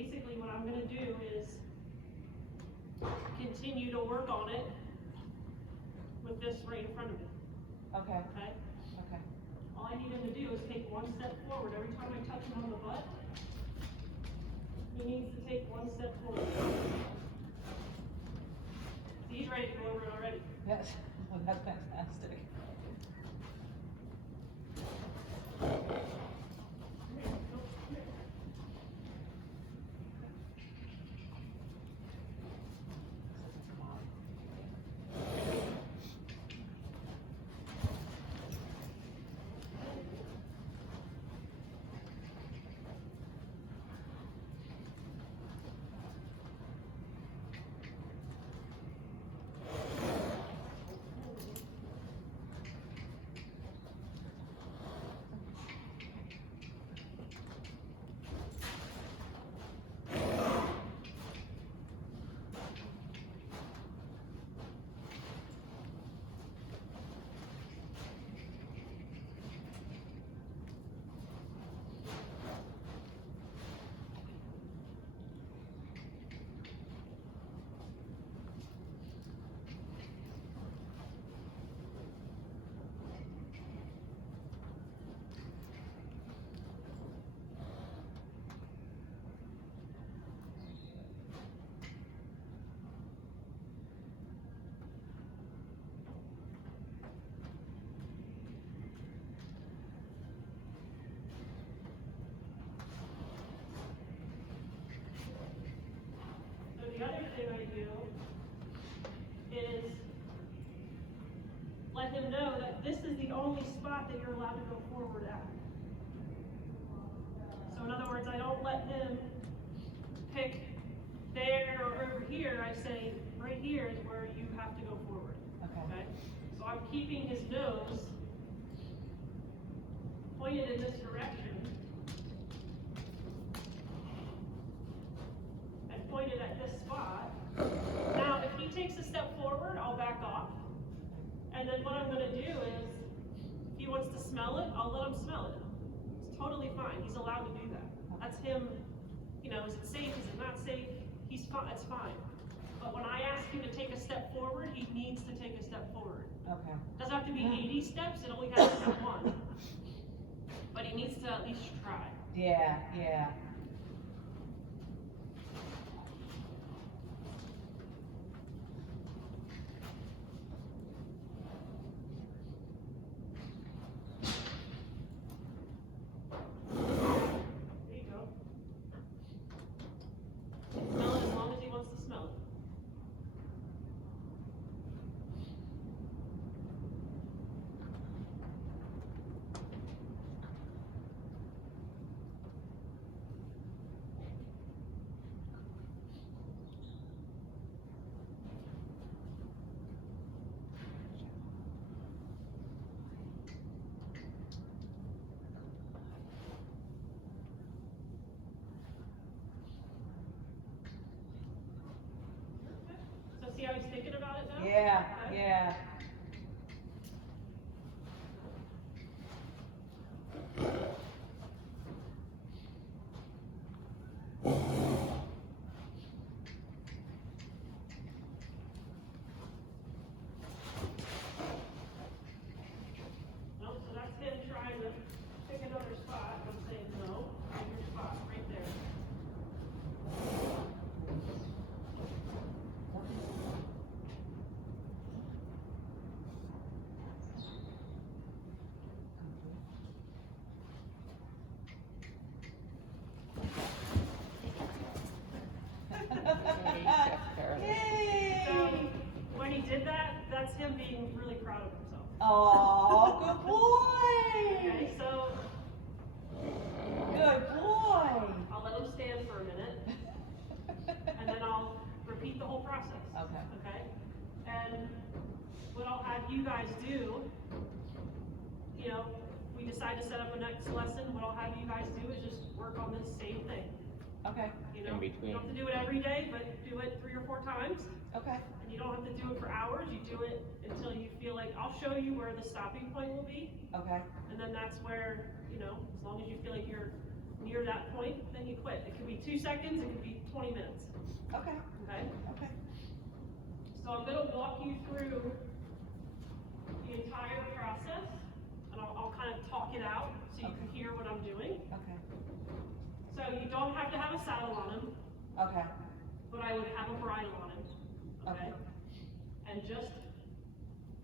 basically what I'm gonna do is continue to work on it with this right in front of me, Okay, okay? okay. All I need him to do is take one step forward. Every time I touch him on the butt, he needs to take one step forward. He's ready to go over it already. Yes, well, that's fantastic. So the other thing I do is let him know that this is the only spot that you're allowed to go forward at. So in other words, I don't let him pick there or over here. I say, right here is where you have to go forward. Okay. So I'm keeping his nose pointed in this direction and pointed at this spot. Now, if he takes a step forward, I'll back off. And then what I'm gonna do is, if he wants to smell it, I'll let him smell it. It's totally fine. He's allowed to do that. That's him, you know, is it safe, is it not safe? He's fine, it's fine. But when I ask him to take a step forward, he needs to take a step forward. Okay. Doesn't have to be 80 steps, it only has to be one. But he needs to at least try. Yeah, yeah. There you go. Smell it as long as he wants to smell it. So see how he's thinking about it now? Yeah, Okay. yeah. Nope, so that's him trying to pick another spot. I'm saying no, pick your spot right there. Yay! So when he did that, that's him being really proud of himself. Oh, good boy! Okay, so Good boy! I'll let him stand for a minute, and then I'll repeat the whole process. Okay. Okay? And what I'll have you guys do, you know, we decide to set up a next lesson, what I'll have you guys do is just work on this same thing. Okay, You know, In between. you don't have to do it every day, but do it 3 or 4 times. okay, And you don't have to do it for hours, you do it until you feel like, I'll show you where the stopping point will be. okay, And then that's where, you know, as long as you feel like you're near that point, then you quit. It could be 2 seconds, it could be 20 minutes, Okay, okay? okay. So I'm gonna walk you through the entire process, and I'll kind of talk it out so you can hear what I'm doing. Okay, So you don't have to have a saddle on him, okay, but I would have a bridle on him, okay? Okay. And just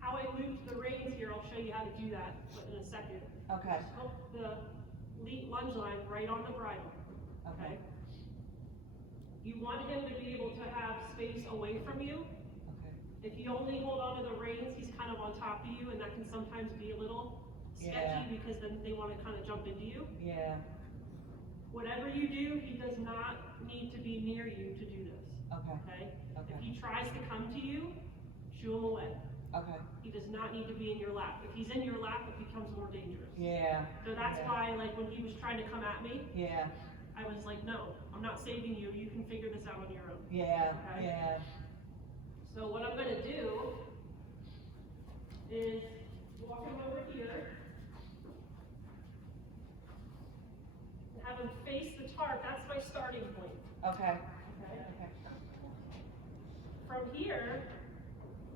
how I loop the reins here, I'll show you how to do that in a second. okay, Just hook the lunge line right on the bridle, okay, okay? You want him to be able to have space away from you. okay. If you only hold on to the reins, he's kind of on top of you, and that can sometimes be a little sketchy Yeah. because then they want to kind of jump into you. Yeah, Whatever you do, he does not need to be near you to do this, okay, okay? If okay, he tries to come to you, shoo him away. okay. He does not need to be in your lap. If he's in your lap, it becomes more dangerous. Yeah. So that's yeah. why, like, when he was trying to come at me, Yeah, I was like, no, I'm not saving you. You can figure this out on your own. yeah, Okay. yeah. So what I'm gonna do is walk him over here and have him face the tarp. That's my starting point. Okay, Okay. okay, From here,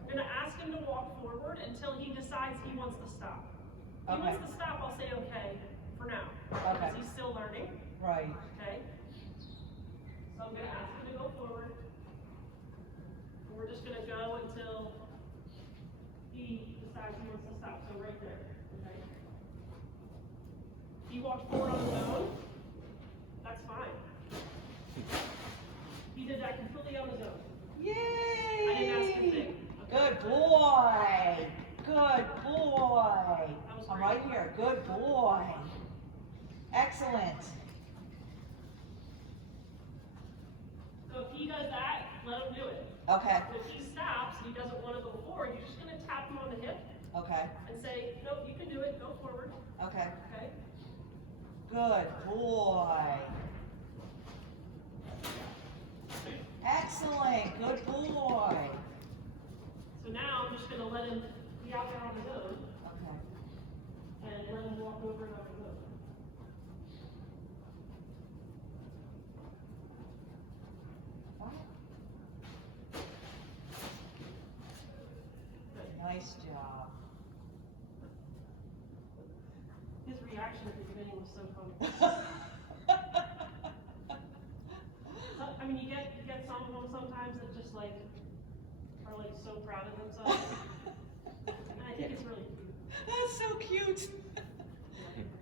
I'm gonna ask him to walk forward until he decides he wants to stop. If he Okay. wants to stop, I'll say okay for now. Okay. Because he's still learning, right, okay? So I'm gonna ask him to go forward. And we're just gonna go until he decides he wants to stop. So right there, okay? He walked forward on his own. That's fine. He did that completely on his own. yay! I didn't ask a thing. Good boy, good boy. That was I'm great. right here, good boy. Excellent. So if he does that, let him do it. Okay, If he stops and he doesn't want to go forward, you're just gonna tap him on the hip okay, and say, nope, you can do it, go forward, okay. okay? Good boy. Excellent, good boy. So now I'm just gonna let him be out there on his own Okay, and let him walk over and on his own. nice job. His reaction at the beginning was so funny. So, I mean, you get some of them sometimes that just like, are like so proud of themselves. And I think it's really cute. That's so cute.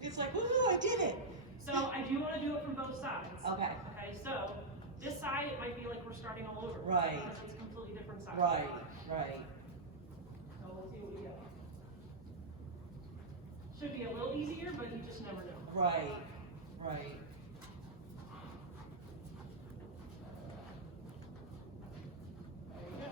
It's like, ooh, I did it. So I do wanna do it from both sides. Okay, Okay, so this side, it might be like we're starting all over. Right. Because it's completely different sides. right, right, So we'll see what we get. Should be a little easier, but you just never know. right, right. There you go.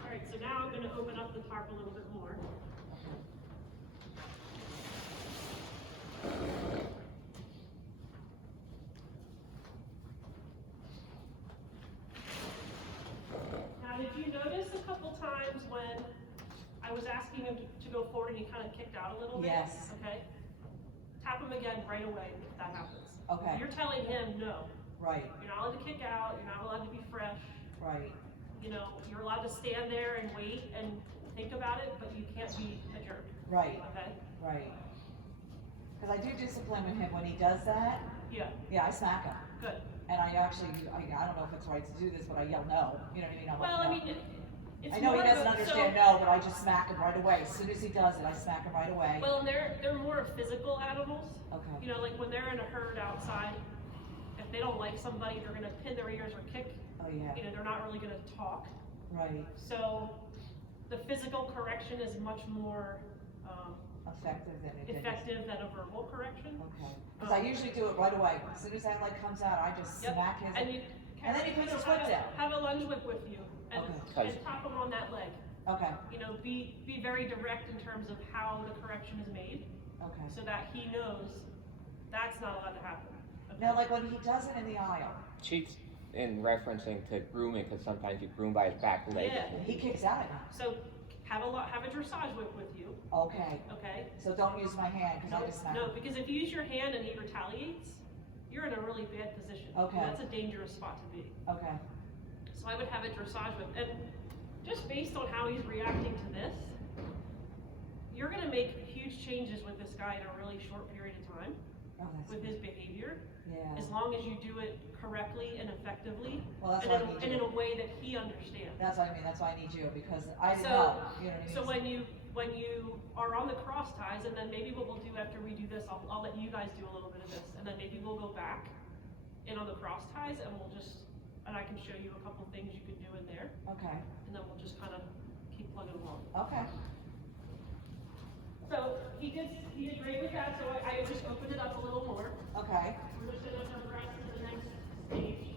All right, so now I'm gonna open up the tarp a little bit more. Now, did you notice a couple times when I was asking him to go forward and he kind of kicked out a little bit? Yes. Okay. Tap him again right away if that happens. Okay. You're telling him no. Right, You're not allowed to kick out. You're not allowed to be fresh. right, You know, you're allowed to stand there and wait and think about it, but you can't be a jerk. right, Okay? right. Because I do discipline with him when he does that. Yeah. Yeah, I smack him. Good. And I actually, I don't know if it's right to do this, but I yell no. You know what I mean? I'm like, Well, I no. mean, it's I know more he of doesn't a- understand so- no, but I just smack him right away. As soon as he does it, I smack him right away. Well, and they're more of physical animals. Okay. You know, like when they're in a herd outside, if they don't like somebody, they're gonna pin their ears or kick. Oh, yeah. You know, they're not really gonna talk. Right. So the physical correction is much more Effective than it is. effective than a verbal correction. Okay. Because I usually do it right away. As soon as that light comes out, I just Yep. smack his. And you. And then he puts his have foot a- down. Have a lunge whip with you and, Okay. and tap him on that leg. Okay, You know, be very direct in terms of how the correction is made okay. so that he knows that's not allowed to happen. Okay? Now, like when he does it in the aisle, Cheats in referencing to grooming, because sometimes you groom by his back leg. Yeah. he kicks out at me. So have a dressage whip with you, Okay, okay? so don't use my hand, cause I just smack No, him. because if you use your hand and he retaliates, you're in a really bad position. Okay. That's a dangerous spot to be. Okay, So I would have a dressage whip, and just based on how he's reacting to this, you're gonna make huge changes with this guy in a really short period of time oh, that's with good. his behavior, Yeah, as long as you do it correctly and effectively, well, that's and why I need in you. a way that he understands. That's what I mean, that's why I need you, because I didn't So- know, you know what I mean? So when you are on the cross ties, and then maybe what we'll do after we do this, I'll let you guys do a little bit of this, and then maybe we'll go back in on the cross ties, and and I can show you a couple things you could do in there, Okay, and then we'll just kind of keep plugging along. okay, So he did great with that, so I just opened it up a little more. okay, We're just gonna progress to the next stage.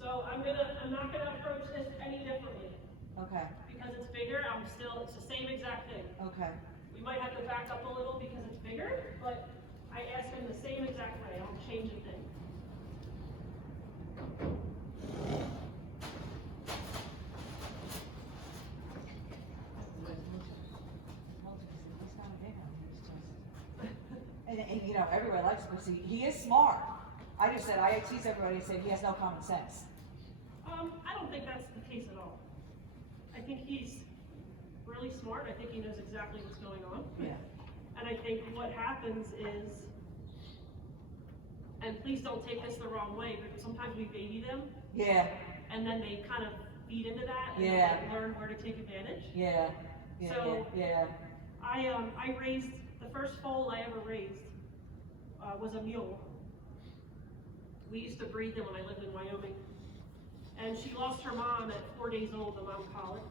So I'm not gonna approach this any differently, okay, because it's bigger, it's the same exact thing. okay, We might have to back up a little because it's bigger, but I asked him the same exact way, I don't change a thing. He's not a big one, he's just. And you know, everybody likes him, see, he is smart. I just said, I tease everybody and said he has no common sense. I don't think that's the case at all. I think he's really smart, I think he knows exactly what's going on. Yeah. And I think what happens is, and please don't take this the wrong way, but sometimes we baby them, Yeah, and then they kind of feed into that, and Yeah. they learn where to take advantage. yeah, yeah, So- yeah, I raised, the first foal I ever raised, was a mule. We used to breed them when I lived in Wyoming. And she lost her mom at 4 days old, the mom colicked.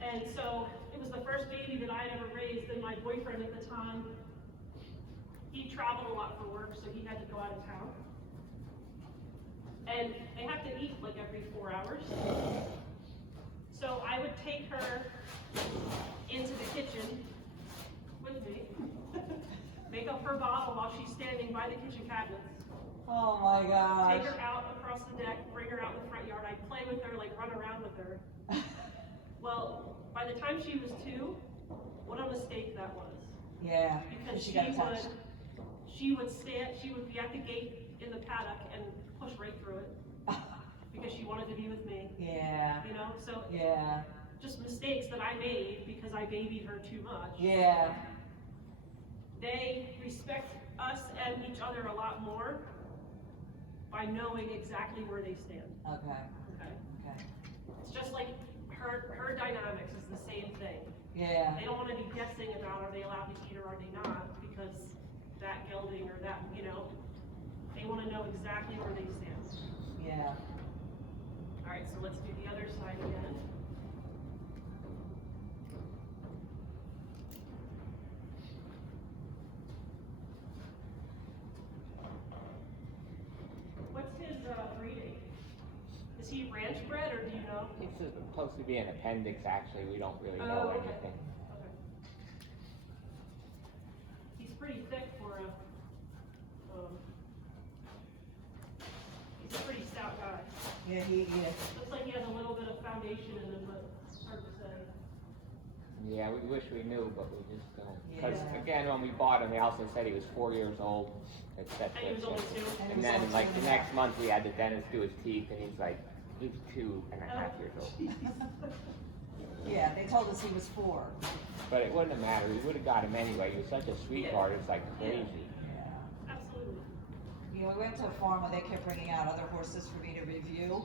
And so, it was the first baby that I had ever raised, and my boyfriend at the time, he traveled a lot for work, so he had to go out of town. And they have to eat like every 4 hours. So I would take her into the kitchen with me, make up her bottle while she's standing by the kitchen cabinets, oh my gosh. take her out across the deck, bring her out in the front yard, I'd play with her, like run around with her. Well, by the time she was 2, what a mistake that was. Yeah, Because she got touched. she would be at the gate in the paddock and push right through it, because she wanted to be with me, Yeah, you know, so yeah, just mistakes that I made because I babied her too much. yeah, They respect us and each other a lot more by knowing exactly where they stand, okay, okay? okay, It's just like her dynamics is the same thing. yeah, They don't wanna be guessing about, are they allowed to eat or are they not, because that gelding or that, you know, they wanna know exactly where they stand. yeah, Alright, so let's do the other side again. What's his breeding? Is he ranch bred, or do you know? It's supposed to be an appendix, actually, we don't really Oh, know okay. anything. Okay. He's pretty thick for he's a pretty stout guy. yeah, Looks like he has a little bit of foundation in him, but it's hard to say. Yeah, we wish we knew, but we just don't. Because Yeah. again, when we bought him, they also said he was 4 years old. It said And he was that. only 2. And And then like the next month, we had the dentist do his teeth, and he's like, he's 2.5 years old. yeah, they told us he was 4. But it wouldn't have mattered, we would have got him anyway, he was such a sweetheart, it's like crazy. Yeah. Absolutely. You know, we went to a farm where they kept bringing out other horses for me to review,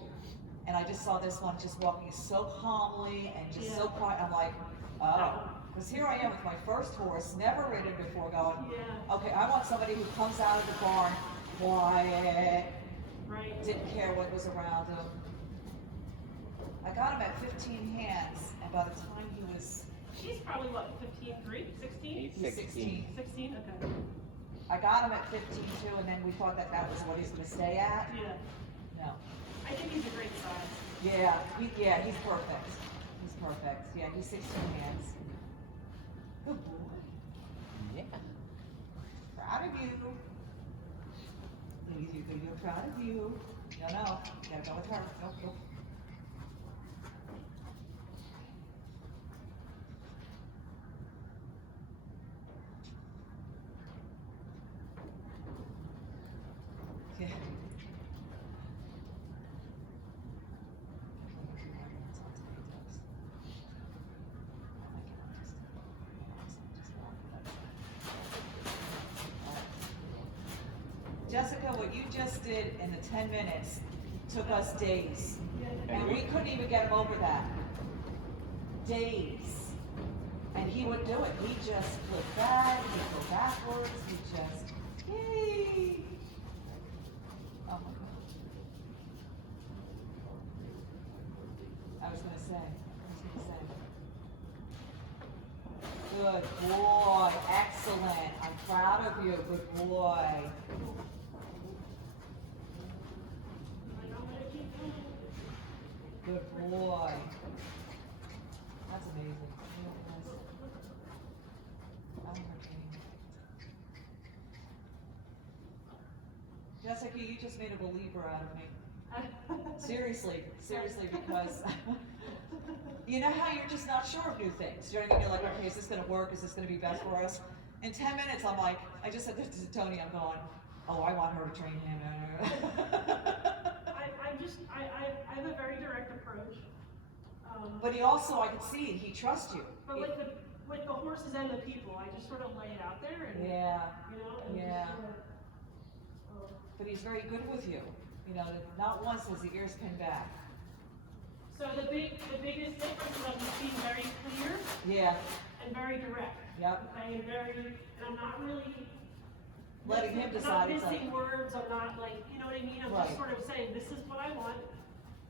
and I just saw this one just walking so calmly and just so Yeah. quiet, I'm like, oh. Because here I am with my first horse, never ridden before, going, Yeah, okay, I want somebody who comes out of the barn quiet, right. didn't care what was around him. I got him at 15 hands, and by the time he was, She's probably what, 15, 16? He's 16. 16, okay. I got him at 15 too, and then we thought that that was what he's gonna stay at. Yeah, No. I think he's a great size. Yeah, he's perfect. He's perfect. Yeah, he's 16 hands. Good boy. Yeah. Proud of you. Please, you're good. You're proud of you. No, no, you gotta go with her. Go, go. Yeah. Jessica, what you just did in the 10 minutes took us days. And we couldn't even get him over that. Days. And he would do it. He just flipped back, he'd go backwards, he just, yay! Oh my God. I was gonna say. Good boy, excellent. I'm proud of you, good boy. Good boy. That's amazing. Jessica, you just made a believer out of me. Seriously, because you know how you're just not sure of new things. You know what I mean? You're like, okay, is this gonna work? Is this gonna be best for us? In 10 minutes, I'm like, I just said this to Tony, I'm going, oh, I want her to train him. I have a very direct approach. But he also, I can see it, he trusts you. But with the horses and the people, I just sort of lay it out there and, Yeah, you know, and yeah. just sort of, But he's very good with you. You know, not once has the ears pinned back. so the biggest difference is I'm just being very clear Yeah, and very direct. yep. I am and I'm not really Letting him I'm decide. not It's like, missing words, I'm not like, you know what I mean? I'm Right. just sort of saying, this is what I want,